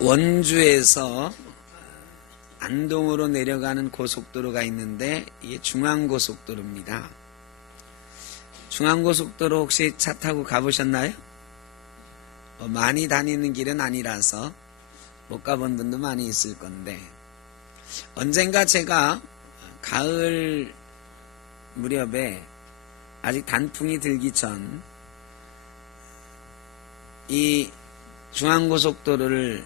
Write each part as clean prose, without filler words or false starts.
원주에서 안동으로 내려가는 고속도로가 있는데 이게 중앙고속도로입니다. 중앙고속도로 혹시 차 타고 가보셨나요? 많이 다니는 길은 아니라서 못 가본 분도 많이 있을 건데, 언젠가 제가 가을 무렵에 아직 단풍이 들기 전 이 중앙고속도로를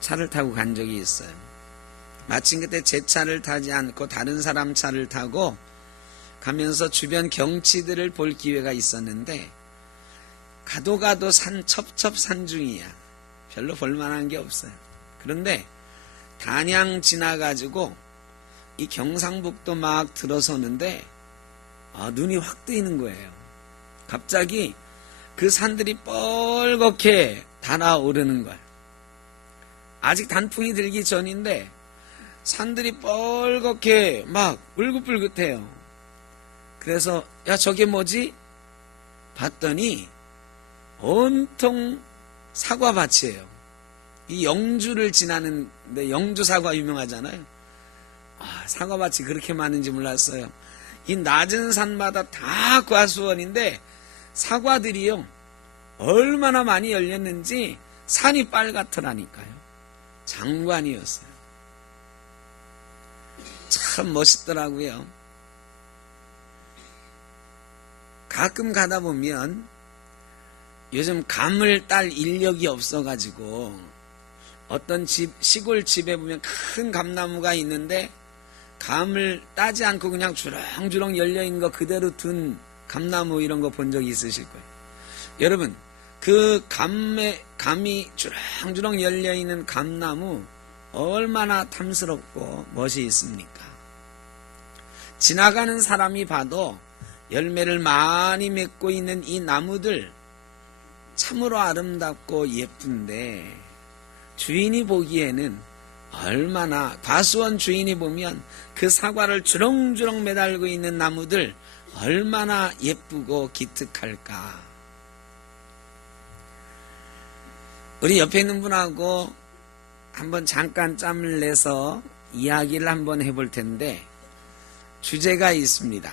차를 타고 간 적이 있어요. 마침 그때 제 차를 타지 않고 다른 사람 차를 타고 가면서 주변 경치들을 볼 기회가 있었는데, 가도 첩첩산중이야. 별로 볼만한 게 없어요. 그런데 단양 지나가지고 이 경상북도 막 들어서는데 눈이 확 뜨이는 거예요. 갑자기 그 산들이 뻘겋게 달아오르는 거야. 아직 단풍이 들기 전인데 산들이 뻘겋게 막 울긋불긋해요. 그래서 야, 저게 뭐지? 봤더니 온통 사과밭이에요. 이 영주를 지나는데 영주 사과 유명하잖아요. 사과밭이 그렇게 많은지 몰랐어요. 이 낮은 산마다 다 과수원인데 사과들이요, 얼마나 많이 열렸는지 산이 빨갛더라니까요. 장관이었어요. 참 멋있더라고요. 가끔 가다 보면 요즘 감을 딸 인력이 없어가지고 어떤 시골 집에 보면 큰 감나무가 있는데 감을 따지 않고 그냥 주렁주렁 열려있는 거 그대로 둔 감나무, 이런 거 본 적이 있으실 거예요. 여러분, 그 감이 주렁주렁 열려있는 감나무 얼마나 탐스럽고 멋이 있습니까? 지나가는 사람이 봐도 열매를 많이 맺고 있는 이 나무들 참으로 아름답고 예쁜데, 주인이 보기에는 얼마나, 과수원 주인이 보면 그 사과를 주렁주렁 매달고 있는 나무들 얼마나 예쁘고 기특할까. 우리 옆에 있는 분하고 한번 잠깐 짬을 내서 이야기를 한번 해볼 텐데, 주제가 있습니다.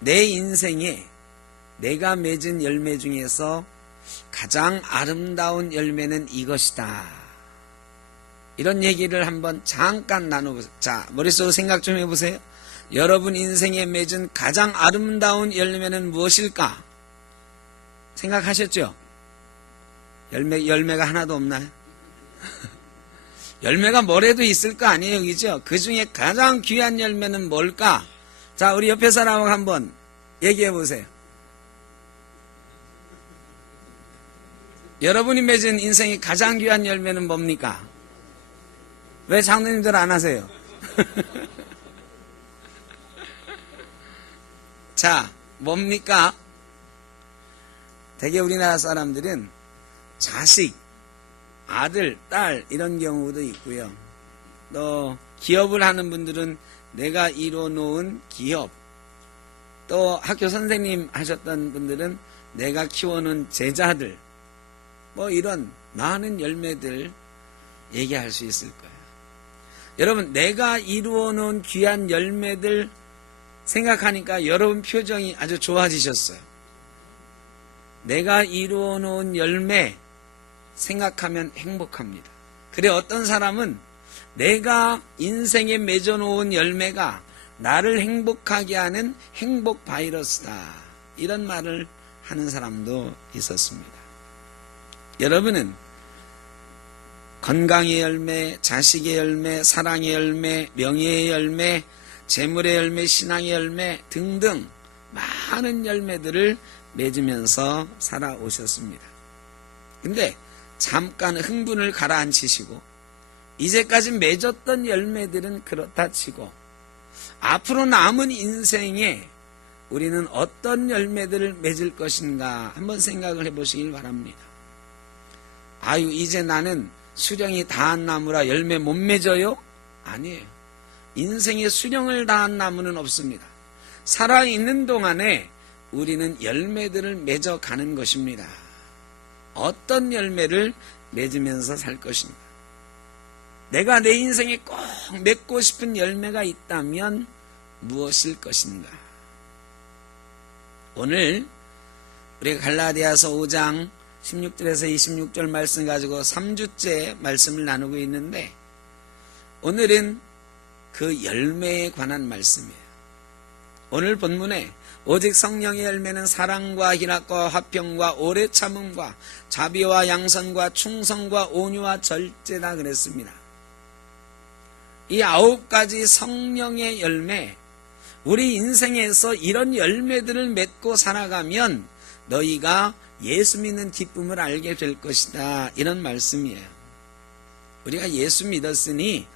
내 인생에 내가 맺은 열매 중에서 가장 아름다운 열매는 이것이다. 이런 얘기를 한번 잠깐 나눠보세요. 자, 머릿속으로 생각 좀 해보세요. 여러분 인생에 맺은 가장 아름다운 열매는 무엇일까? 생각하셨죠? 열매가 하나도 없나요? 열매가 뭐래도 있을 거 아니에요, 그죠? 그 중에 가장 귀한 열매는 뭘까? 자, 우리 옆에 사람하고 한번 얘기해 보세요. 여러분이 맺은 인생의 가장 귀한 열매는 뭡니까? 왜 장로님들 안 하세요? 자, 뭡니까? 대개 우리나라 사람들은 자식, 아들, 딸 이런 경우도 있고요. 또 기업을 하는 분들은 내가 이뤄 놓은 기업, 또 학교 선생님 하셨던 분들은 내가 키워놓은 제자들, 뭐 이런 많은 열매들 얘기할 수 있을 거예요. 여러분, 내가 이루어 놓은 귀한 열매들 생각하니까 여러분 표정이 아주 좋아지셨어요. 내가 이루어 놓은 열매 생각하면 행복합니다. 그래, 어떤 사람은 내가 인생에 맺어놓은 열매가 나를 행복하게 하는 행복 바이러스다, 이런 말을 하는 사람도 있었습니다. 여러분은 건강의 열매, 자식의 열매, 사랑의 열매, 명예의 열매, 재물의 열매, 신앙의 열매 등등 많은 열매들을 맺으면서 살아오셨습니다. 근데 잠깐 흥분을 가라앉히시고 이제까지 맺었던 열매들은 그렇다 치고 앞으로 남은 인생에 우리는 어떤 열매들을 맺을 것인가 한번 생각을 해보시길 바랍니다. 아유, 이제 나는 수령이 다한 나무라 열매 못 맺어요? 아니에요. 인생에 수령을 다한 나무는 없습니다. 살아있는 동안에 우리는 열매들을 맺어가는 것입니다. 어떤 열매를 맺으면서 살 것인가? 내가 내 인생에 꼭 맺고 싶은 열매가 있다면 무엇일 것인가? 오늘 우리가 갈라디아서 5장 16절에서 26절 말씀 가지고 3주째 말씀을 나누고 있는데, 오늘은 그 열매에 관한 말씀이에요. 오늘 본문에 오직 성령의 열매는 사랑과 희락과 화평과 오래 참음과 자비와 양선과 충성과 온유와 절제다 그랬습니다. 이 9가지 성령의 열매, 우리 인생에서 이런 열매들을 맺고 살아가면 너희가 예수 믿는 기쁨을 알게 될 것이다, 이런 말씀이에요. 우리가 예수 믿었으니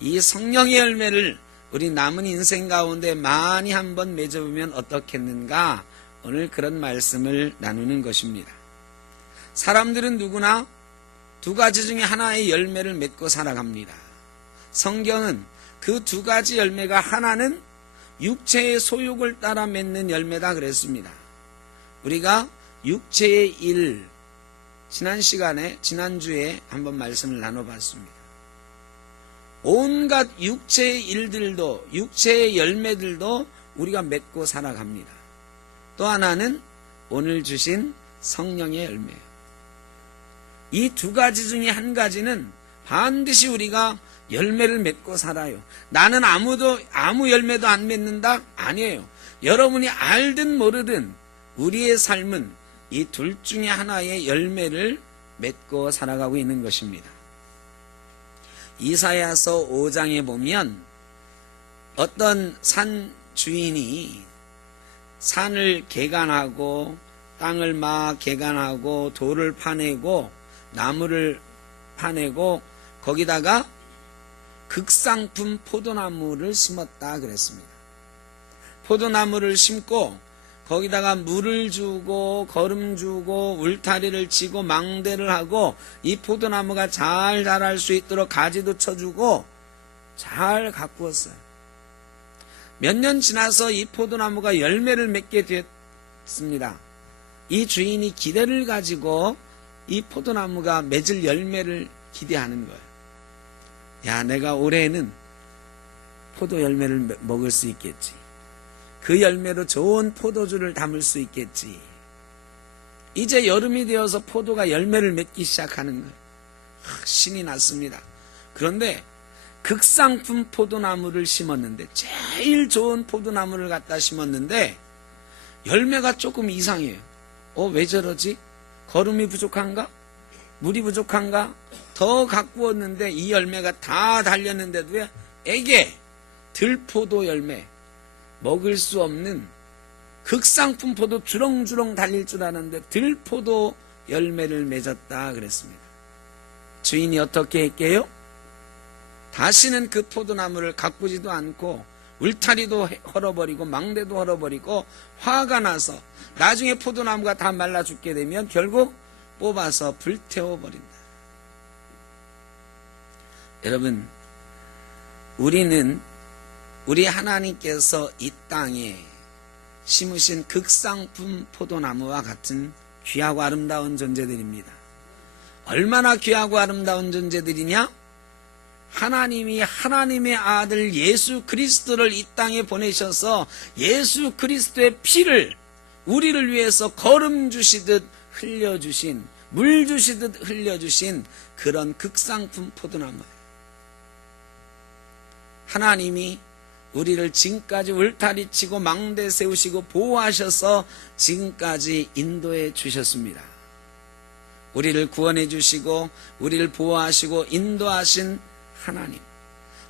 이 성령의 열매를 우리 남은 인생 가운데 많이 한번 맺어보면 어떻겠는가, 오늘 그런 말씀을 나누는 것입니다. 사람들은 누구나 2가지 중에 하나의 열매를 맺고 살아갑니다. 성경은 그 2가지 열매가, 하나는 육체의 소욕을 따라 맺는 열매다 그랬습니다. 우리가 육체의 일, 지난주에 한번 말씀을 나눠봤습니다. 온갖 육체의 일들도, 육체의 열매들도 우리가 맺고 살아갑니다. 또 하나는 오늘 주신 성령의 열매예요. 이 2가지 중에 한 가지는 반드시 우리가 열매를 맺고 살아요. 나는 아무 열매도 안 맺는다? 아니에요. 여러분이 알든 모르든 우리의 삶은 이 둘 중에 하나의 열매를 맺고 살아가고 있는 것입니다. 이사야서 5장에 보면 어떤 산 주인이 산을 개간하고 땅을 막 개간하고 돌을 파내고 나무를 파내고 거기다가 극상품 포도나무를 심었다 그랬습니다. 포도나무를 심고 거기다가 물을 주고 거름 주고 울타리를 치고 망대를 하고 이 포도나무가 잘 자랄 수 있도록 가지도 쳐주고 잘 가꾸었어요. 몇 년 지나서 이 포도나무가 열매를 맺게 됐습니다. 이 주인이 기대를 가지고 이 포도나무가 맺을 열매를 기대하는 거예요. 야, 내가 올해는 포도 열매를 먹을 수 있겠지. 그 열매로 좋은 포도주를 담을 수 있겠지. 이제 여름이 되어서 포도가 열매를 맺기 시작하는 거예요. 신이 났습니다. 그런데 극상품 포도나무를 심었는데, 제일 좋은 포도나무를 갖다 심었는데 열매가 조금 이상해요. 왜 저러지? 거름이 부족한가? 물이 부족한가? 더 가꾸었는데 이 열매가 다 달렸는데도 왜? 애게 들포도 열매, 먹을 수 없는 극상품 포도 주렁주렁 달릴 줄 아는데 들포도 열매를 맺었다 그랬습니다. 주인이 어떻게 했게요? 다시는 그 포도나무를 가꾸지도 않고 울타리도 헐어버리고 망대도 헐어버리고 화가 나서 나중에 포도나무가 다 말라 죽게 되면 결국 뽑아서 불태워버린다. 여러분, 우리 하나님께서 이 땅에 심으신 극상품 포도나무와 같은 귀하고 아름다운 존재들입니다. 얼마나 귀하고 아름다운 존재들이냐? 하나님이 하나님의 아들 예수 그리스도를 이 땅에 보내셔서 예수 그리스도의 피를 우리를 위해서 거름 주시듯 흘려주신, 물 주시듯 흘려주신 그런 극상품 포도나무예요. 하나님이 우리를 지금까지 울타리 치고 망대 세우시고 보호하셔서 지금까지 인도해 주셨습니다. 우리를 구원해 주시고 우리를 보호하시고 인도하신 하나님,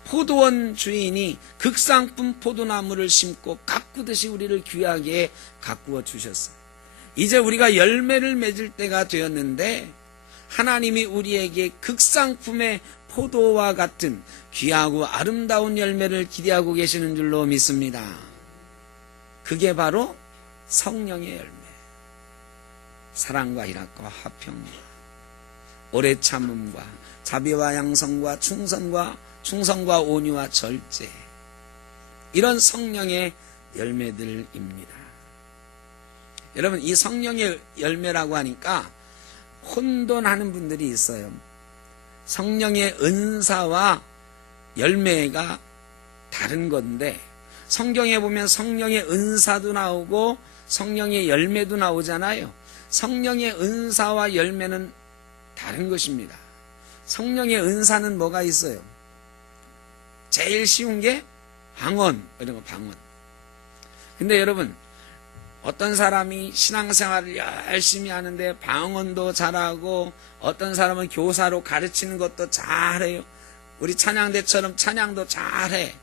포도원 주인이 극상품 포도나무를 심고 가꾸듯이 우리를 귀하게 가꾸어 주셨어요. 이제 우리가 열매를 맺을 때가 되었는데 하나님이 우리에게 극상품의 포도와 같은 귀하고 아름다운 열매를 기대하고 계시는 줄로 믿습니다. 그게 바로 성령의 열매, 사랑과 희락과 화평과 오래 참음과 자비와 양성과 충성과 온유와 절제, 이런 성령의 열매들입니다. 여러분, 이 성령의 열매라고 하니까 혼돈하는 분들이 있어요. 성령의 은사와 열매가 다른 건데, 성경에 보면 성령의 은사도 나오고 성령의 열매도 나오잖아요. 성령의 은사와 열매는 다른 것입니다. 성령의 은사는 뭐가 있어요? 제일 쉬운 게 방언, 이런 거 방언. 근데 여러분, 어떤 사람이 신앙생활을 열심히 하는데 방언도 잘하고, 어떤 사람은 교사로 가르치는 것도 잘해요. 우리 찬양대처럼 찬양도 잘해.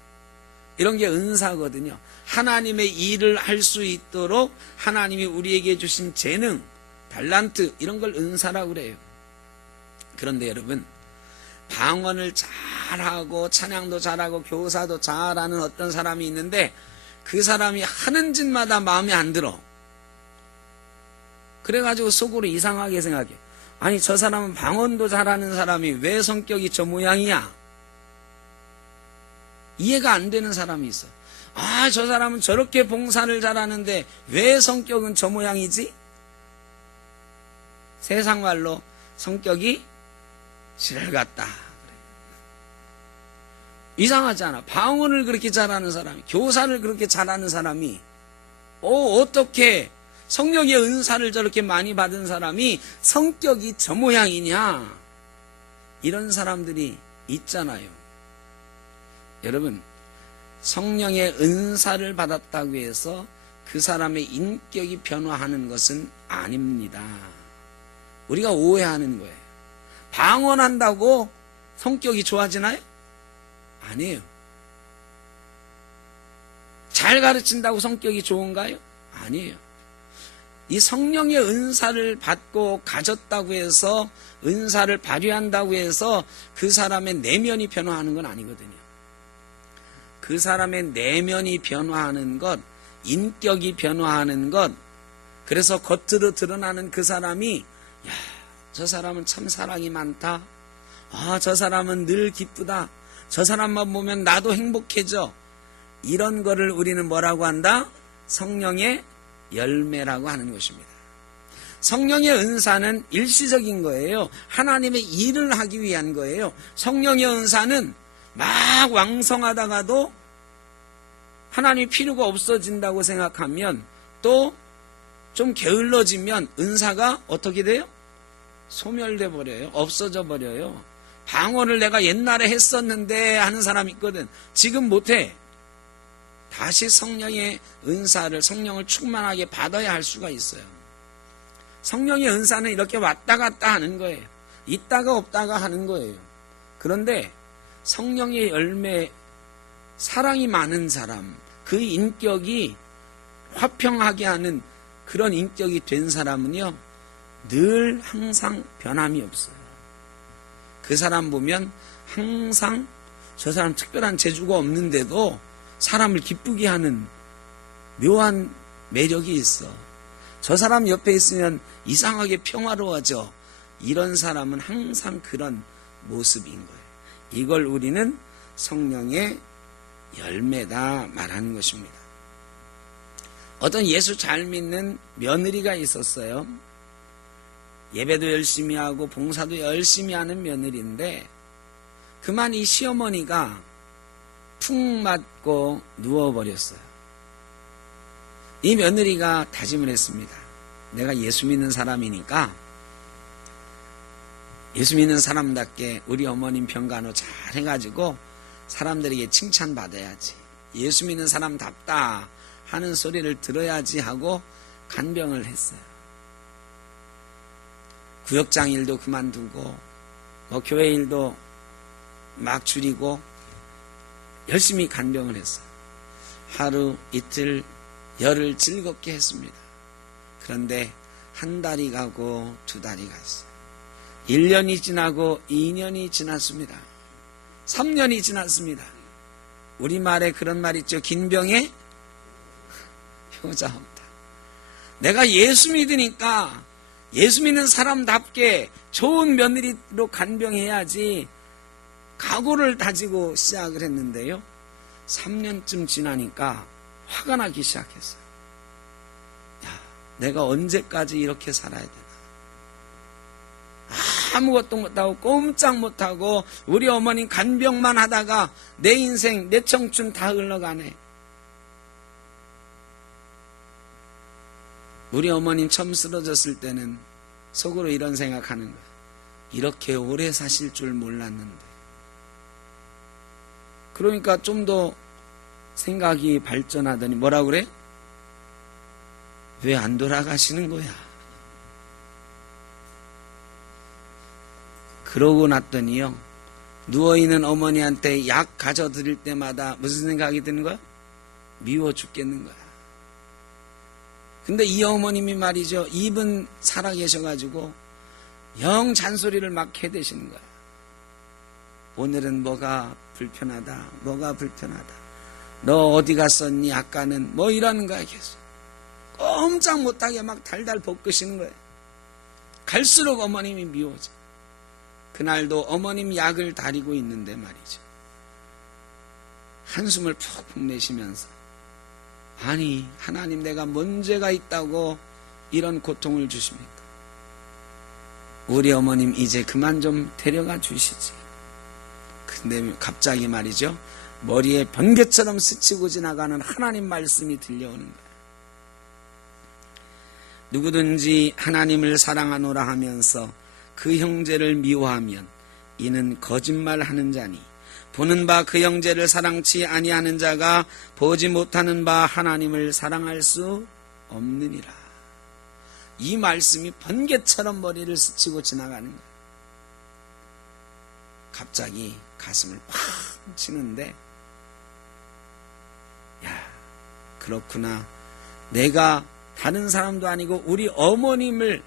이런 게 은사거든요. 하나님의 일을 할 수 있도록 하나님이 우리에게 주신 재능, 달란트, 이런 걸 은사라고 그래요. 그런데 여러분, 방언을 잘하고 찬양도 잘하고 교사도 잘하는 어떤 사람이 있는데, 그 사람이 하는 짓마다 마음에 안 들어. 그래가지고 속으로 이상하게 생각해. 아니, 저 사람은 방언도 잘하는 사람이 왜 성격이 저 모양이야? 이해가 안 되는 사람이 있어. 아, 저 사람은 저렇게 봉사를 잘하는데 왜 성격은 저 모양이지? 세상 말로 성격이 지랄 같다. 이상하지 않아? 방언을 그렇게 잘하는 사람이, 교사를 그렇게 잘하는 사람이, 어떻게 성령의 은사를 저렇게 많이 받은 사람이 성격이 저 모양이냐? 이런 사람들이 있잖아요. 여러분, 성령의 은사를 받았다고 해서 그 사람의 인격이 변화하는 것은 아닙니다. 우리가 오해하는 거예요. 방언한다고 성격이 좋아지나요? 아니에요. 잘 가르친다고 성격이 좋은가요? 아니에요. 이 성령의 은사를 받고 가졌다고 해서, 은사를 발휘한다고 해서 그 사람의 내면이 변화하는 건 아니거든요. 그 사람의 내면이 변화하는 것, 인격이 변화하는 것, 그래서 겉으로 드러나는 그 사람이, 야, 저 사람은 참 사랑이 많다. 아, 저 사람은 늘 기쁘다. 저 사람만 보면 나도 행복해져. 이런 거를 우리는 뭐라고 한다? 성령의 열매라고 하는 것입니다. 성령의 은사는 일시적인 거예요. 하나님의 일을 하기 위한 거예요. 성령의 은사는 막 왕성하다가도 하나님이 필요가 없어진다고 생각하면, 또 좀 게을러지면 은사가 어떻게 돼요? 소멸돼 버려요. 없어져 버려요. 방언을 내가 옛날에 했었는데 하는 사람이 있거든. 지금 못해. 다시 성령의 은사를, 성령을 충만하게 받아야 할 수가 있어요. 성령의 은사는 이렇게 왔다 갔다 하는 거예요. 있다가 없다가 하는 거예요. 그런데 성령의 열매, 사랑이 많은 사람, 그 인격이 화평하게 하는 그런 인격이 된 사람은요, 늘 항상 변함이 없어요. 그 사람 보면 항상 저 사람 특별한 재주가 없는데도 사람을 기쁘게 하는 묘한 매력이 있어. 저 사람 옆에 있으면 이상하게 평화로워져. 이런 사람은 항상 그런 모습인 거예요. 이걸 우리는 성령의 열매다 말하는 것입니다. 어떤 예수 잘 믿는 며느리가 있었어요. 예배도 열심히 하고 봉사도 열심히 하는 며느리인데, 그만 이 시어머니가 푹 맞고 누워버렸어요. 이 며느리가 다짐을 했습니다. 내가 예수 믿는 사람이니까 예수 믿는 사람답게 우리 어머님 병간호 잘 해가지고 사람들에게 칭찬받아야지, 예수 믿는 사람답다 하는 소리를 들어야지 하고 간병을 했어요. 구역장 일도 그만두고 교회 일도 막 줄이고 열심히 간병을 했어요. 하루 이틀 열흘 즐겁게 했습니다. 그런데 한 달이 가고 두 달이 갔어요. 1년이 지나고 2년이 지났습니다. 3년이 지났습니다. 우리말에 그런 말 있죠. 긴 병에 효자 없다. 내가 예수 믿으니까 예수 믿는 사람답게 좋은 며느리로 간병해야지 각오를 다지고 시작을 했는데요. 3년쯤 지나니까 화가 나기 시작했어요. 야, 내가 언제까지 이렇게 살아야 되나. 아무것도 못하고 꼼짝 못하고 우리 어머님 간병만 하다가 내 인생 내 청춘 다 흘러가네. 우리 어머님 처음 쓰러졌을 때는 속으로 이런 생각하는 거야. 이렇게 오래 사실 줄 몰랐는데. 그러니까 좀 더 생각이 발전하더니 뭐라 그래? 왜 안 돌아가시는 거야? 그러고 났더니요, 누워있는 어머니한테 약 가져드릴 때마다 무슨 생각이 드는 거야? 미워 죽겠는 거야. 근데 이 어머님이 말이죠, 입은 살아계셔가지고 영 잔소리를 막 해대시는 거야. 오늘은 뭐가 불편하다, 뭐가 불편하다. 너 어디 갔었니? 아까는 뭐 이러는 거야 계속. 꼼짝 못하게 막 달달 볶으시는 거예요. 갈수록 어머님이 미워져. 그날도 어머님 약을 다리고 있는데 말이죠, 한숨을 푹푹 내쉬면서 아니 하나님, 내가 뭔 죄가 있다고 이런 고통을 주십니까? 우리 어머님 이제 그만 좀 데려가 주시지. 근데 갑자기 말이죠, 머리에 번개처럼 스치고 지나가는 하나님 말씀이 들려오는 거예요. 누구든지 하나님을 사랑하노라 하면서 그 형제를 미워하면 이는 거짓말하는 자니 보는 바 그 형제를 사랑치 아니하는 자가 보지 못하는 바 하나님을 사랑할 수 없느니라. 이 말씀이 번개처럼 머리를 스치고 지나가는 거예요. 갑자기 가슴을 팍 치는데, 야, 그렇구나. 내가 다른 사람도 아니고 우리 어머님을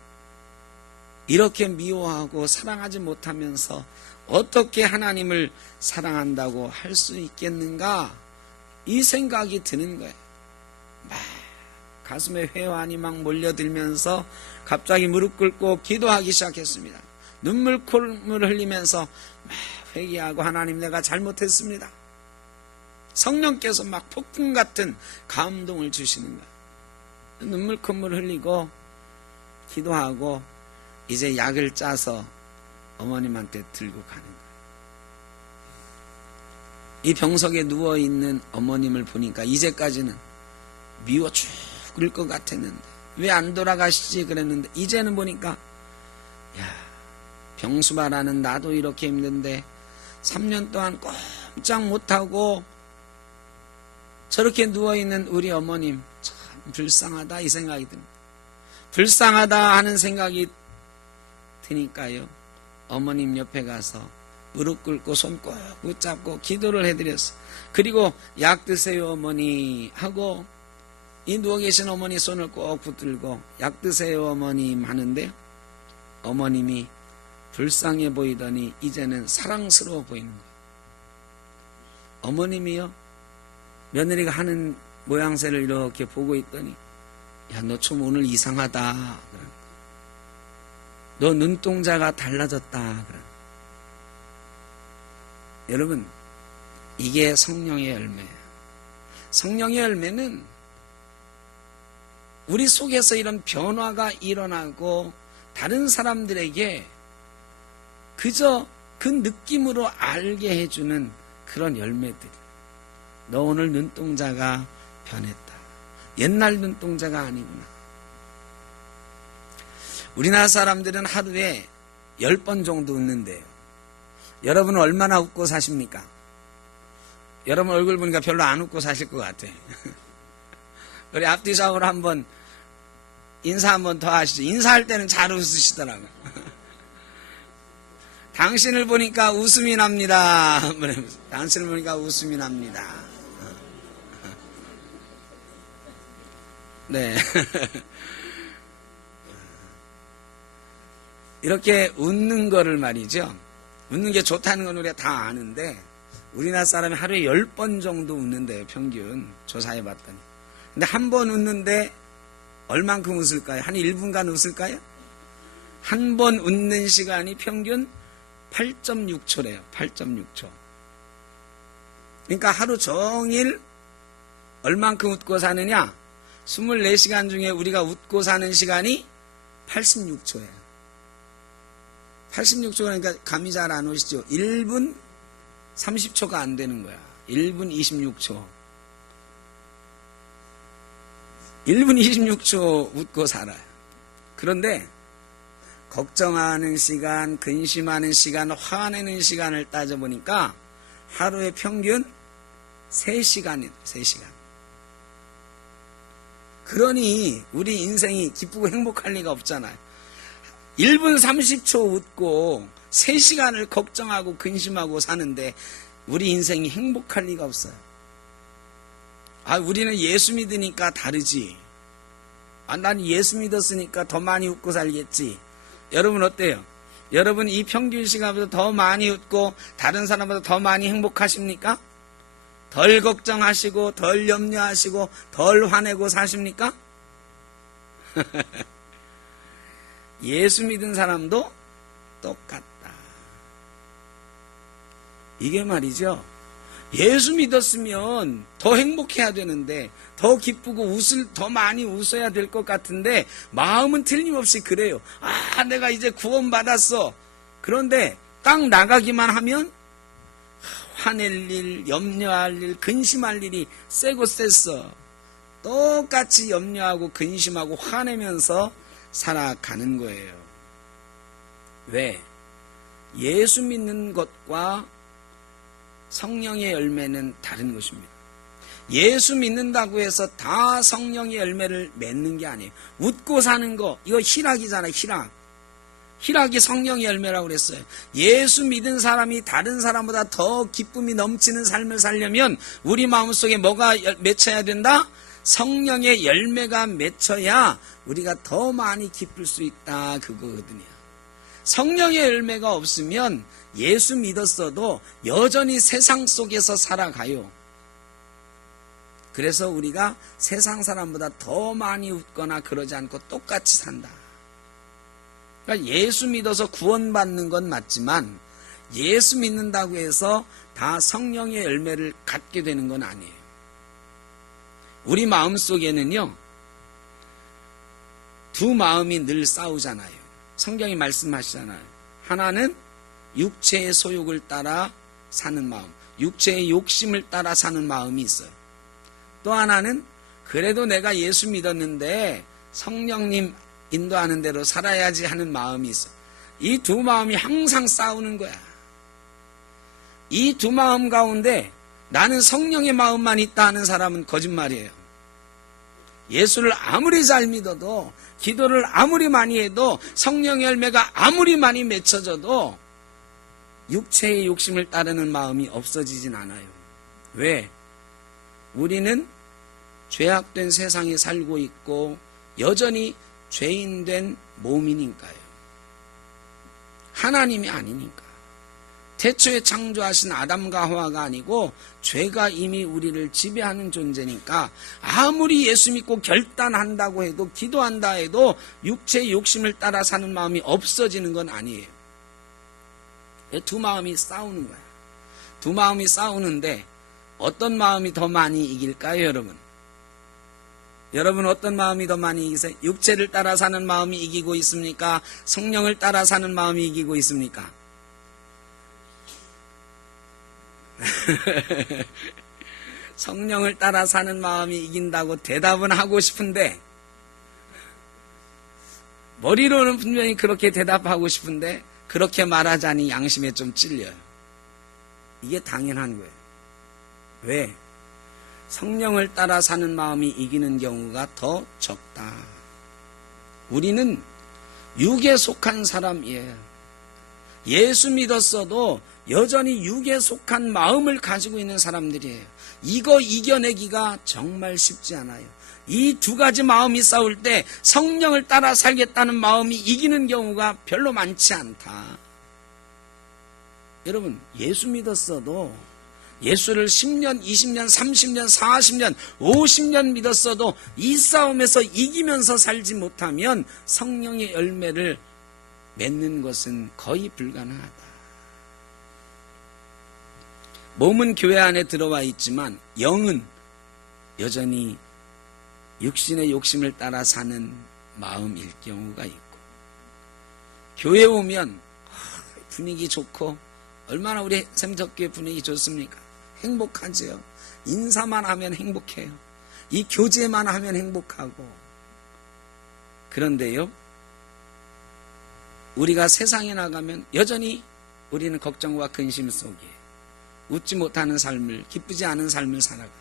이렇게 미워하고 사랑하지 못하면서 어떻게 하나님을 사랑한다고 할 수 있겠는가? 이 생각이 드는 거예요. 막 가슴에 회환이 막 몰려들면서 갑자기 무릎 꿇고 기도하기 시작했습니다. 눈물 콧물 흘리면서 막 회개하고, 하나님 내가 잘못했습니다. 성령께서 막 폭풍 같은 감동을 주시는 거예요. 눈물 콧물 흘리고 기도하고 이제 약을 짜서 어머님한테 들고 가는 거예요. 이 병석에 누워있는 어머님을 보니까 이제까지는 미워 죽을 것 같았는데 왜 안 돌아가시지 그랬는데, 이제는 보니까 야, 병수바라는 나도 이렇게 힘든데 3년 동안 꼼짝 못하고 저렇게 누워있는 우리 어머님 참 불쌍하다 이 생각이 듭니다. 불쌍하다 하는 생각이 드니까요, 어머님 옆에 가서 무릎 꿇고 손 꼭 붙잡고 기도를 해드렸어요. 그리고 약 드세요 어머니 하고, 이 누워 계신 어머니 손을 꼭 붙들고 약 드세요 어머님 하는데, 어머님이 불쌍해 보이더니 이제는 사랑스러워 보이는 거예요. 어머님이요, 며느리가 하는 모양새를 이렇게 보고 있더니, 야, 너 좀 오늘 이상하다. 너 눈동자가 달라졌다. 여러분, 이게 성령의 열매예요. 성령의 열매는 우리 속에서 이런 변화가 일어나고 다른 사람들에게 그저 그 느낌으로 알게 해주는 그런 열매들. 너 오늘 눈동자가 변했다. 옛날 눈동자가 아니구나. 우리나라 사람들은 하루에 10번 정도 웃는데요. 여러분은 얼마나 웃고 사십니까? 여러분 얼굴 보니까 별로 안 웃고 사실 것 같아요. 우리 앞뒤상으로 한번 인사 한번 더 하시죠. 인사할 때는 잘 웃으시더라고요. 당신을 보니까 웃음이 납니다. 당신을 보니까 웃음이 납니다. 네. 이렇게 웃는 거를 말이죠. 웃는 게 좋다는 건 우리가 다 아는데, 우리나라 사람이 하루에 10번 정도 웃는데요, 평균. 조사해봤더니. 근데 한 번 웃는데 얼만큼 웃을까요? 한 1분간 웃을까요? 한 번 웃는 시간이 평균 8.6초래요. 8.6초. 그러니까 하루 종일 얼만큼 웃고 사느냐? 24시간 중에 우리가 웃고 사는 시간이 86초예요. 86초 그러니까 감이 잘 안 오시죠? 1분 30초가 안 되는 거야. 1분 26초. 1분 26초 웃고 살아요. 그런데 걱정하는 시간, 근심하는 시간, 화내는 시간을 따져보니까 하루에 평균 3시간이에요. 3시간. 그러니 우리 인생이 기쁘고 행복할 리가 없잖아요. 1분 30초 웃고 3시간을 걱정하고 근심하고 사는데 우리 인생이 행복할 리가 없어요. 우리는 예수 믿으니까 다르지. 난 예수 믿었으니까 더 많이 웃고 살겠지. 여러분 어때요? 여러분 이 평균 시간보다 더 많이 웃고 다른 사람보다 더 많이 행복하십니까? 덜 걱정하시고 덜 염려하시고 덜 화내고 사십니까? 예수 믿은 사람도 똑같다. 이게 말이죠. 예수 믿었으면 더 행복해야 되는데 더 기쁘고 더 많이 웃어야 될 것 같은데 마음은 틀림없이 그래요. 내가 이제 구원받았어. 그런데 딱 나가기만 하면 화낼 일, 염려할 일, 근심할 일이 세고 셌어. 똑같이 염려하고 근심하고 화내면서 살아가는 거예요. 왜? 예수 믿는 것과 성령의 열매는 다른 것입니다. 예수 믿는다고 해서 다 성령의 열매를 맺는 게 아니에요. 웃고 사는 거, 이거 희락이잖아요. 희락이 성령의 열매라고 그랬어요. 예수 믿은 사람이 다른 사람보다 더 기쁨이 넘치는 삶을 살려면 우리 마음속에 뭐가 맺혀야 된다? 성령의 열매가 맺혀야 우리가 더 많이 기쁠 수 있다, 그거거든요. 성령의 열매가 없으면 예수 믿었어도 여전히 세상 속에서 살아가요. 그래서 우리가 세상 사람보다 더 많이 웃거나 그러지 않고 똑같이 산다. 그러니까 예수 믿어서 구원받는 건 맞지만 예수 믿는다고 해서 다 성령의 열매를 갖게 되는 건 아니에요. 우리 마음속에는요, 두 마음이 늘 싸우잖아요. 성경이 말씀하시잖아요. 하나는 육체의 소욕을 따라 사는 마음, 육체의 욕심을 따라 사는 마음이 있어요. 또 하나는 그래도 내가 예수 믿었는데 성령님 인도하는 대로 살아야지 하는 마음이 있어요. 이 두 마음이 항상 싸우는 거야. 이 두 마음 가운데 나는 성령의 마음만 있다 하는 사람은 거짓말이에요. 예수를 아무리 잘 믿어도, 기도를 아무리 많이 해도, 성령의 열매가 아무리 많이 맺혀져도 육체의 욕심을 따르는 마음이 없어지진 않아요. 왜? 우리는 죄악된 세상에 살고 있고 여전히 죄인된 몸이니까요. 하나님이 아니니까. 태초에 창조하신 아담과 하와가 아니고 죄가 이미 우리를 지배하는 존재니까 아무리 예수 믿고 결단한다고 해도, 기도한다 해도 육체의 욕심을 따라 사는 마음이 없어지는 건 아니에요. 두 마음이 싸우는 거야. 두 마음이 싸우는데 어떤 마음이 더 많이 이길까요, 여러분? 여러분 어떤 마음이 더 많이 이기세요? 육체를 따라 사는 마음이 이기고 있습니까? 성령을 따라 사는 마음이 이기고 있습니까? 성령을 따라 사는 마음이 이긴다고 대답은 하고 싶은데, 머리로는 분명히 그렇게 대답하고 싶은데 그렇게 말하자니 양심에 좀 찔려요. 이게 당연한 거예요. 왜? 성령을 따라 사는 마음이 이기는 경우가 더 적다. 우리는 육에 속한 사람이에요. 예수 믿었어도 여전히 육에 속한 마음을 가지고 있는 사람들이에요. 이거 이겨내기가 정말 쉽지 않아요. 이 두 가지 마음이 싸울 때 성령을 따라 살겠다는 마음이 이기는 경우가 별로 많지 않다. 여러분, 예수 믿었어도, 예수를 10년, 20년, 30년, 40년, 50년 믿었어도 이 싸움에서 이기면서 살지 못하면 성령의 열매를 맺는 것은 거의 불가능하다. 몸은 교회 안에 들어와 있지만 영은 여전히 육신의 욕심을 따라 사는 마음일 경우가 있고, 교회 오면 분위기 좋고 얼마나 우리 샘터교회 분위기 좋습니까? 행복하지요. 인사만 하면 행복해요. 이 교제만 하면 행복하고. 그런데요, 우리가 세상에 나가면 여전히 우리는 걱정과 근심 속에 웃지 못하는 삶을, 기쁘지 않은 삶을 살아가요.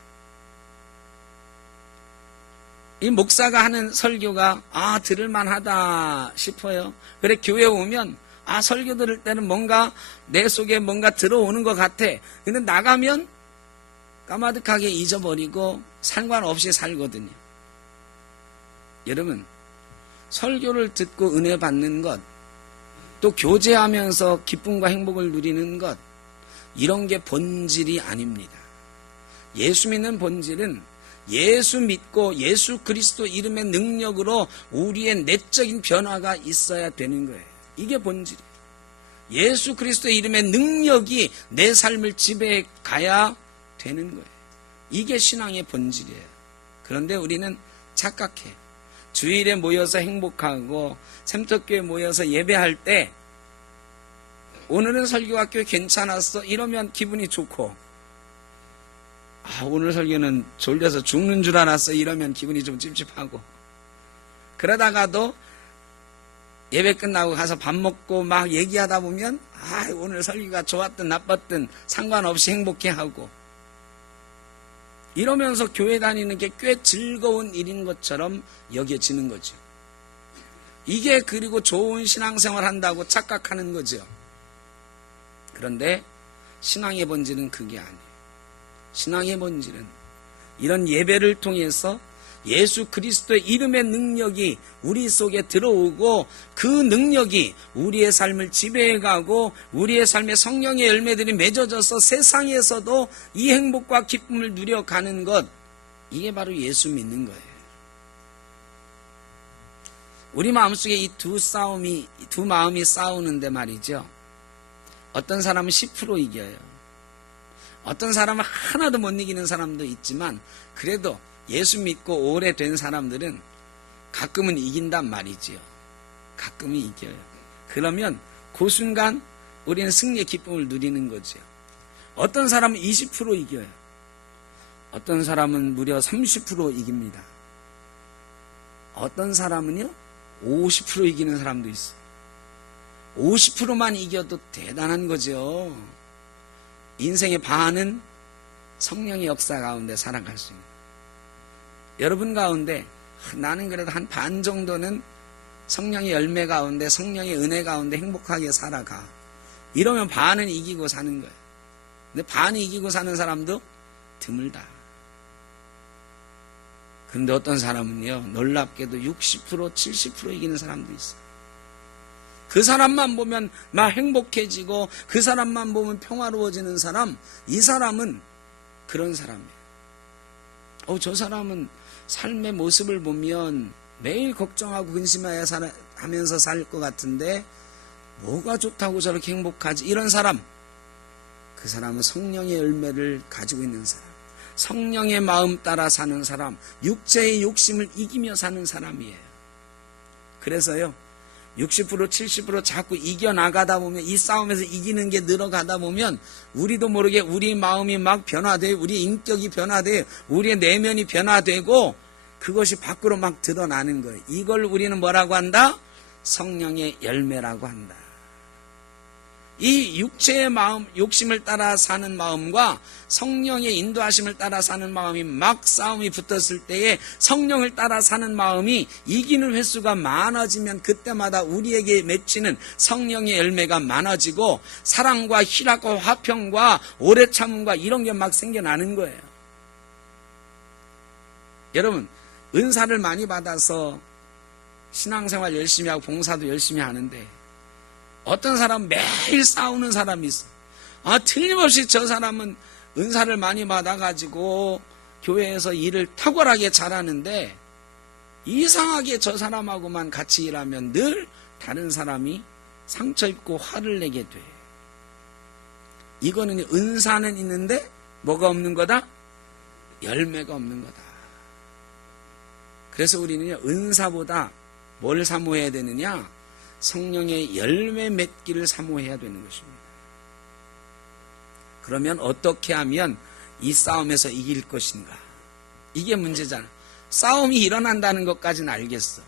이 목사가 하는 설교가 들을만하다 싶어요. 그래 교회 오면 설교 들을 때는 뭔가 내 속에 뭔가 들어오는 것 같아. 근데 나가면 까마득하게 잊어버리고 상관없이 살거든요. 여러분, 설교를 듣고 은혜 받는 것, 또 교제하면서 기쁨과 행복을 누리는 것, 이런 게 본질이 아닙니다. 예수 믿는 본질은 예수 믿고 예수 그리스도 이름의 능력으로 우리의 내적인 변화가 있어야 되는 거예요. 이게 본질이에요. 예수 그리스도 이름의 능력이 내 삶을 지배해 가야 되는 거예요. 이게 신앙의 본질이에요. 그런데 우리는 착각해. 주일에 모여서 행복하고 샘터교회 모여서 예배할 때 오늘은 설교가 꽤 괜찮았어 이러면 기분이 좋고, 오늘 설교는 졸려서 죽는 줄 알았어 이러면 기분이 좀 찝찝하고, 그러다가도 예배 끝나고 가서 밥 먹고 막 얘기하다 보면 오늘 설교가 좋았든 나빴든 상관없이 행복해하고, 이러면서 교회 다니는 게 꽤 즐거운 일인 것처럼 여겨지는 거죠. 이게 그리고 좋은 신앙생활 한다고 착각하는 거죠. 그런데 신앙의 본질은 그게 아니에요. 신앙의 본질은 이런 예배를 통해서 예수 그리스도의 이름의 능력이 우리 속에 들어오고, 그 능력이 우리의 삶을 지배해가고 우리의 삶에 성령의 열매들이 맺어져서 세상에서도 이 행복과 기쁨을 누려가는 것, 이게 바로 예수 믿는 거예요. 우리 마음속에 이 두 마음이 싸우는데 말이죠. 어떤 사람은 10% 이겨요. 어떤 사람은 하나도 못 이기는 사람도 있지만, 그래도 예수 믿고 오래된 사람들은 가끔은 이긴단 말이지요. 가끔은 이겨요. 그러면 그 순간 우리는 승리의 기쁨을 누리는 거죠. 어떤 사람은 20% 이겨요. 어떤 사람은 무려 30% 이깁니다. 어떤 사람은요 50% 이기는 사람도 있어요. 50%만 이겨도 대단한 거죠. 인생의 반은 성령의 역사 가운데 살아갈 수 있는. 여러분 가운데 나는 그래도 한 반 정도는 성령의 열매 가운데, 성령의 은혜 가운데 행복하게 살아가. 이러면 반은 이기고 사는 거예요. 근데 반이 이기고 사는 사람도 드물다. 근데 어떤 사람은요, 놀랍게도 60%, 70% 이기는 사람도 있어요. 그 사람만 보면 막 행복해지고, 그 사람만 보면 평화로워지는 사람, 이 사람은 그런 사람이에요. 저 사람은 삶의 모습을 보면 매일 걱정하고 근심하면서 살 것 같은데 뭐가 좋다고 저렇게 행복하지? 이런 사람, 그 사람은 성령의 열매를 가지고 있는 사람, 성령의 마음 따라 사는 사람, 육체의 욕심을 이기며 사는 사람이에요. 그래서요, 60%, 70% 자꾸 이겨나가다 보면, 이 싸움에서 이기는 게 늘어가다 보면 우리도 모르게 우리 마음이 막 변화돼요. 우리 인격이 변화돼요. 우리의 내면이 변화되고 그것이 밖으로 막 드러나는 거예요. 이걸 우리는 뭐라고 한다? 성령의 열매라고 한다. 이 육체의 마음, 욕심을 따라 사는 마음과 성령의 인도하심을 따라 사는 마음이 막 싸움이 붙었을 때에 성령을 따라 사는 마음이 이기는 횟수가 많아지면 그때마다 우리에게 맺히는 성령의 열매가 많아지고 사랑과 희락과 화평과 오래 참음과 이런 게 막 생겨나는 거예요. 여러분, 은사를 많이 받아서 신앙생활 열심히 하고 봉사도 열심히 하는데 어떤 사람은 매일 싸우는 사람이 있어. 틀림없이 저 사람은 은사를 많이 받아가지고 교회에서 일을 탁월하게 잘하는데 이상하게 저 사람하고만 같이 일하면 늘 다른 사람이 상처 입고 화를 내게 돼. 이거는 은사는 있는데 뭐가 없는 거다? 열매가 없는 거다. 그래서 우리는 은사보다 뭘 사모해야 되느냐? 성령의 열매 맺기를 사모해야 되는 것입니다. 그러면 어떻게 하면 이 싸움에서 이길 것인가? 이게 문제잖아. 싸움이 일어난다는 것까지는 알겠어.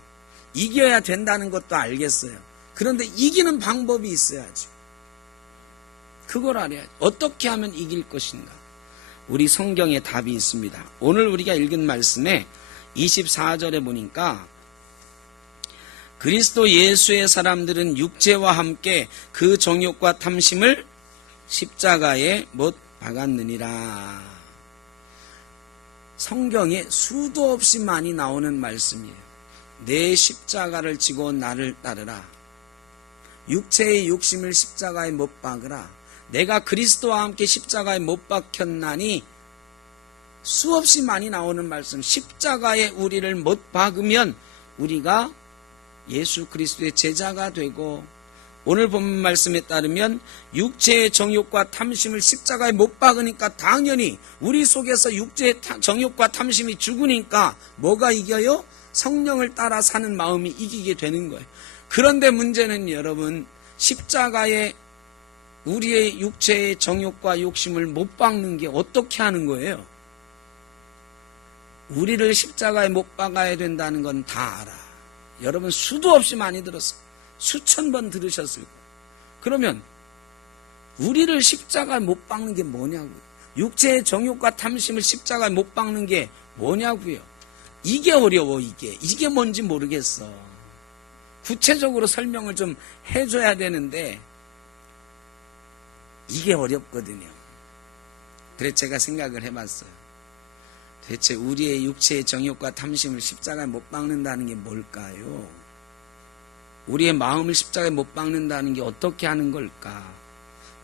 이겨야 된다는 것도 알겠어요. 그런데 이기는 방법이 있어야지. 그걸 알아야지. 어떻게 하면 이길 것인가? 우리 성경에 답이 있습니다. 오늘 우리가 읽은 말씀에 24절에 보니까 그리스도 예수의 사람들은 육체와 함께 그 정욕과 탐심을 십자가에 못 박았느니라. 성경에 수도 없이 많이 나오는 말씀이에요. 내 십자가를 지고 나를 따르라. 육체의 욕심을 십자가에 못 박으라. 내가 그리스도와 함께 십자가에 못 박혔나니, 수없이 많이 나오는 말씀. 십자가에 우리를 못 박으면 우리가 예수 그리스도의 제자가 되고, 오늘 본문 말씀에 따르면 육체의 정욕과 탐심을 십자가에 못 박으니까 당연히 우리 속에서 육체의 정욕과 탐심이 죽으니까 뭐가 이겨요? 성령을 따라 사는 마음이 이기게 되는 거예요. 그런데 문제는 여러분, 십자가에 우리의 육체의 정욕과 욕심을 못 박는 게 어떻게 하는 거예요? 우리를 십자가에 못 박아야 된다는 건 다 알아. 여러분 수도 없이 많이 들었어. 수천 번 들으셨을 거예요. 그러면 우리를 십자가에 못 박는 게 뭐냐고요? 육체의 정욕과 탐심을 십자가에 못 박는 게 뭐냐고요? 이게 어려워. 이게 뭔지 모르겠어. 구체적으로 설명을 좀 해줘야 되는데 이게 어렵거든요. 그래서 제가 생각을 해봤어요. 대체 우리의 육체의 정욕과 탐심을 십자가에 못 박는다는 게 뭘까요? 우리의 마음을 십자가에 못 박는다는 게 어떻게 하는 걸까?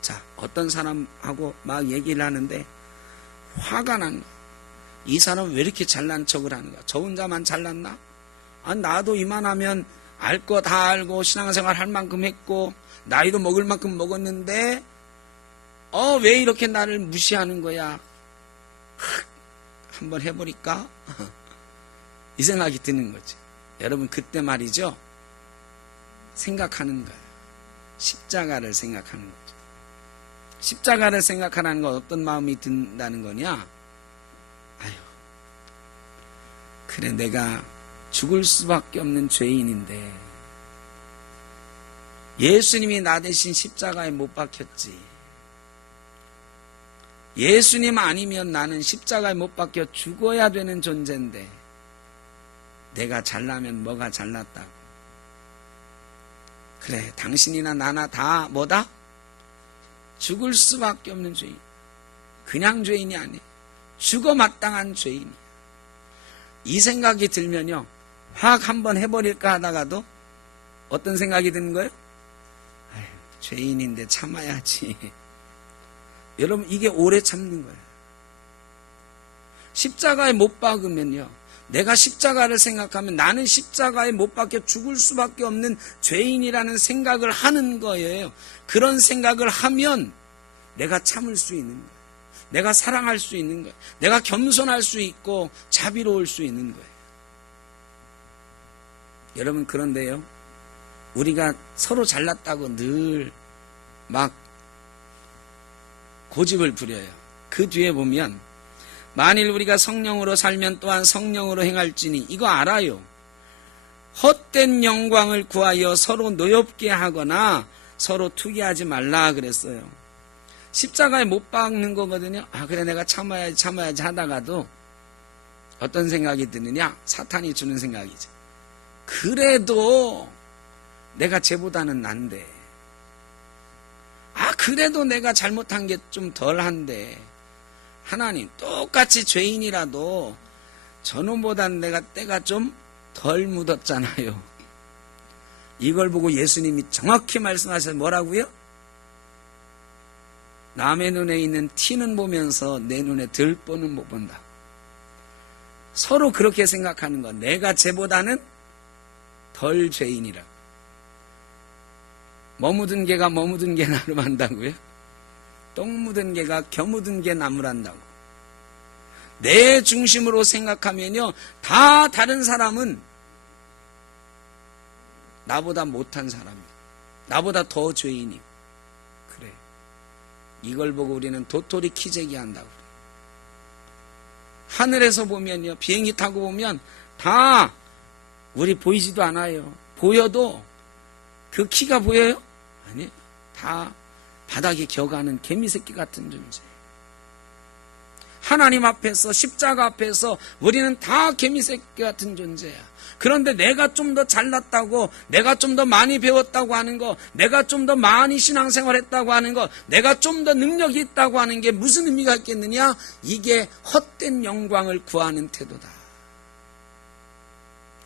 자, 어떤 사람하고 막 얘기를 하는데 화가 난 거야. 이 사람은 왜 이렇게 잘난 척을 하는 거야? 저 혼자만 잘났나? 아, 나도 이만하면 알 거 다 알고 신앙생활 할 만큼 했고 나이도 먹을 만큼 먹었는데 왜 이렇게 나를 무시하는 거야? 한번 해버릴까? 이 생각이 드는 거지. 여러분 그때 말이죠, 생각하는 거예요. 십자가를 생각하는 거죠. 십자가를 생각하는 건 어떤 마음이 든다는 거냐? 아유, 그래 내가 죽을 수밖에 없는 죄인인데 예수님이 나 대신 십자가에 못 박혔지. 예수님 아니면 나는 십자가에 못 박혀 죽어야 되는 존재인데 내가 잘나면 뭐가 잘났다고. 그래 당신이나 나나 다 뭐다? 죽을 수밖에 없는 죄인. 그냥 죄인이 아니에요. 죽어 마땅한 죄인이에요. 이 생각이 들면요, 확 한번 해버릴까 하다가도 어떤 생각이 드는 거예요? 아유, 죄인인데 참아야지. 여러분 이게 오래 참는 거예요. 십자가에 못 박으면요, 내가 십자가를 생각하면 나는 십자가에 못 박혀 죽을 수밖에 없는 죄인이라는 생각을 하는 거예요. 그런 생각을 하면 내가 참을 수 있는 거예요. 내가 사랑할 수 있는 거예요. 내가 겸손할 수 있고 자비로울 수 있는 거예요. 여러분 그런데요, 우리가 서로 잘났다고 늘 막 고집을 부려요. 그 뒤에 보면 만일 우리가 성령으로 살면 또한 성령으로 행할지니, 이거 알아요. 헛된 영광을 구하여 서로 노엽게 하거나 서로 투기하지 말라 그랬어요. 십자가에 못 박는 거거든요. 아 그래 내가 참아야지 하다가도 어떤 생각이 드느냐? 사탄이 주는 생각이죠. 그래도 내가 쟤보다는 난데, 그래도 내가 잘못한 게 좀 덜한데, 하나님 똑같이 죄인이라도 저놈보단 내가 때가 좀 덜 묻었잖아요. 이걸 보고 예수님이 정확히 말씀하셔서 뭐라고요? 남의 눈에 있는 티는 보면서 내 눈에 들보는 못 본다. 서로 그렇게 생각하는 거. 내가 쟤보다는 덜 죄인이라. 머묻은 개가 머묻은 개 나무란다고요? 똥 묻은 개가 겨 묻은 개 나무란다고. 내 중심으로 생각하면요, 다 다른 사람은 나보다 못한 사람이야. 나보다 더 죄인이야. 그래. 이걸 보고 우리는 도토리 키재기 한다고 그래. 하늘에서 보면요, 비행기 타고 보면 다 우리 보이지도 않아요. 보여도 그 키가 보여요? 아니에요. 다 바닥에 겨가는 개미새끼 같은 존재. 하나님 앞에서, 십자가 앞에서 우리는 다 개미새끼 같은 존재야. 그런데 내가 좀 더 잘났다고, 내가 좀 더 많이 배웠다고 하는 거, 내가 좀 더 많이 신앙생활 했다고 하는 거, 내가 좀 더 능력이 있다고 하는 게 무슨 의미가 있겠느냐? 이게 헛된 영광을 구하는 태도다.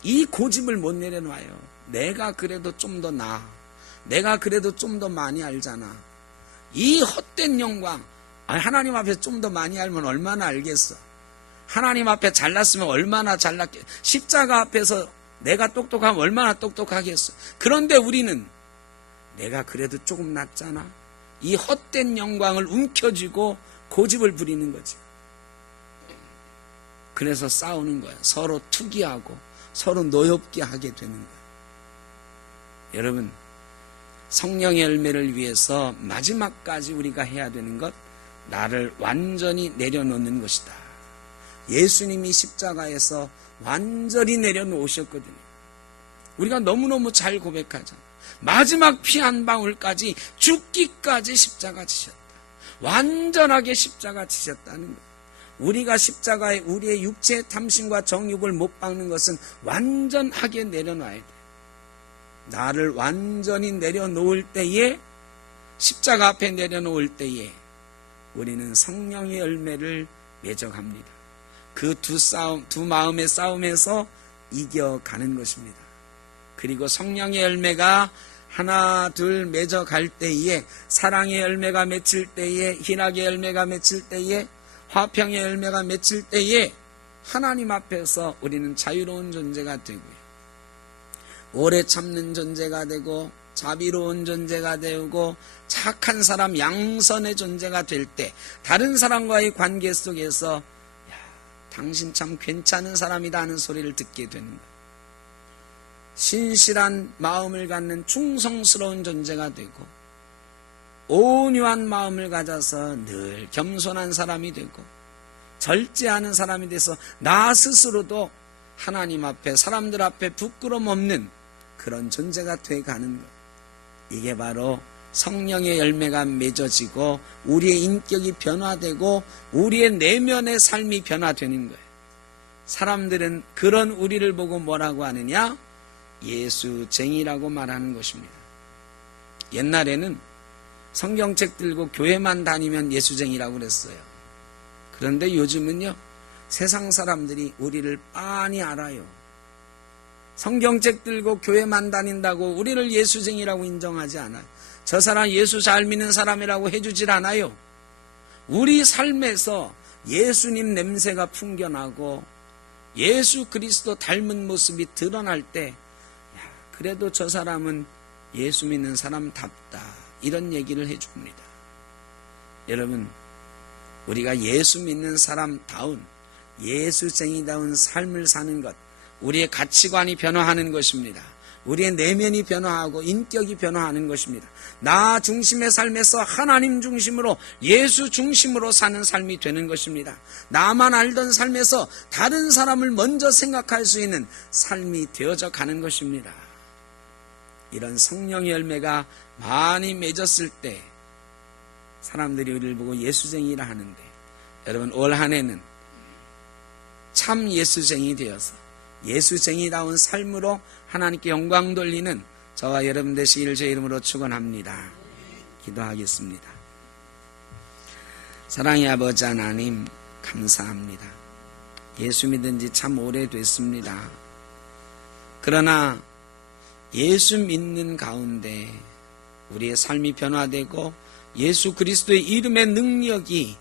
이 고집을 못 내려놔요. 내가 그래도 좀 더 나아. 내가 그래도 좀 더 많이 알잖아. 이 헛된 영광. 하나님 앞에 좀 더 많이 알면 얼마나 알겠어. 하나님 앞에 잘났으면 얼마나 잘났겠어. 십자가 앞에서 내가 똑똑하면 얼마나 똑똑하겠어. 그런데 우리는 내가 그래도 조금 낫잖아. 이 헛된 영광을 움켜쥐고 고집을 부리는 거지. 그래서 싸우는 거야. 서로 투기하고 서로 노엽게 하게 되는 거야. 여러분, 성령의 열매를 위해서 마지막까지 우리가 해야 되는 것, 나를 완전히 내려놓는 것이다. 예수님이 십자가에서 완전히 내려놓으셨거든요. 우리가 너무너무 잘 고백하잖아. 마지막 피 한 방울까지 죽기까지 십자가 지셨다. 완전하게 십자가 지셨다는 거예요. 우리가 십자가에 우리의 육체의 탐심과 정욕을 못 박는 것은 완전하게 내려놔야 돼. 나를 완전히 내려놓을 때에, 십자가 앞에 내려놓을 때에 우리는 성령의 열매를 맺어갑니다. 그 두 마음의 싸움에서 이겨가는 것입니다. 그리고 성령의 열매가 하나 둘 맺어갈 때에, 사랑의 열매가 맺힐 때에, 희락의 열매가 맺힐 때에, 화평의 열매가 맺힐 때에 하나님 앞에서 우리는 자유로운 존재가 되고요. 오래 참는 존재가 되고 자비로운 존재가 되고 착한 사람, 양선의 존재가 될 때, 다른 사람과의 관계 속에서 야, 당신 참 괜찮은 사람이다 하는 소리를 듣게 되는 거예요. 신실한 마음을 갖는 충성스러운 존재가 되고, 온유한 마음을 가져서 늘 겸손한 사람이 되고, 절제하는 사람이 돼서 나 스스로도 하나님 앞에, 사람들 앞에 부끄럼 없는 그런 존재가 돼가는 것. 이게 바로 성령의 열매가 맺어지고 우리의 인격이 변화되고 우리의 내면의 삶이 변화되는 거예요. 사람들은 그런 우리를 보고 뭐라고 하느냐? 예수쟁이라고 말하는 것입니다. 옛날에는 성경책 들고 교회만 다니면 예수쟁이라고 그랬어요. 그런데 요즘은요, 세상 사람들이 우리를 빤히 알아요. 성경책 들고 교회만 다닌다고 우리를 예수쟁이라고 인정하지 않아요. 저 사람 예수 잘 믿는 사람이라고 해주질 않아요. 우리 삶에서 예수님 냄새가 풍겨나고 예수 그리스도 닮은 모습이 드러날 때, 그래도 저 사람은 예수 믿는 사람답다, 이런 얘기를 해줍니다. 여러분, 우리가 예수 믿는 사람다운, 예수쟁이다운 삶을 사는 것, 우리의 가치관이 변화하는 것입니다. 우리의 내면이 변화하고 인격이 변화하는 것입니다. 나 중심의 삶에서 하나님 중심으로, 예수 중심으로 사는 삶이 되는 것입니다. 나만 알던 삶에서 다른 사람을 먼저 생각할 수 있는 삶이 되어져 가는 것입니다. 이런 성령의 열매가 많이 맺었을 때 사람들이 우리를 보고 예수쟁이라 하는데, 여러분, 올 한 해는 참 예수쟁이 되어서 예수쟁이다운 삶으로 하나님께 영광 돌리는 저와 여러분 되시기를 제 이름으로 축원합니다. 기도하겠습니다. 사랑의 아버지 하나님, 감사합니다. 예수 믿은 지 참 오래됐습니다. 그러나 예수 믿는 가운데 우리의 삶이 변화되고 예수 그리스도의 이름의 능력이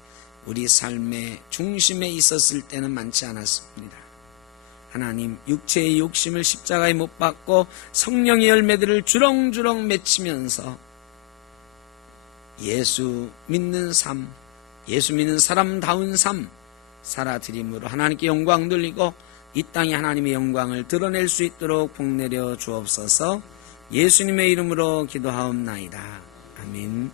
우리 삶의 중심에 있었을 때는 많지 않았습니다. 하나님, 육체의 욕심을 십자가에 못 박고 성령의 열매들을 주렁주렁 맺히면서 예수 믿는 삶, 예수 믿는 사람다운 삶 살아드림으로 하나님께 영광 돌리고 이 땅에 하나님의 영광을 드러낼 수 있도록 복내려 주옵소서. 예수님의 이름으로 기도하옵나이다. 아멘.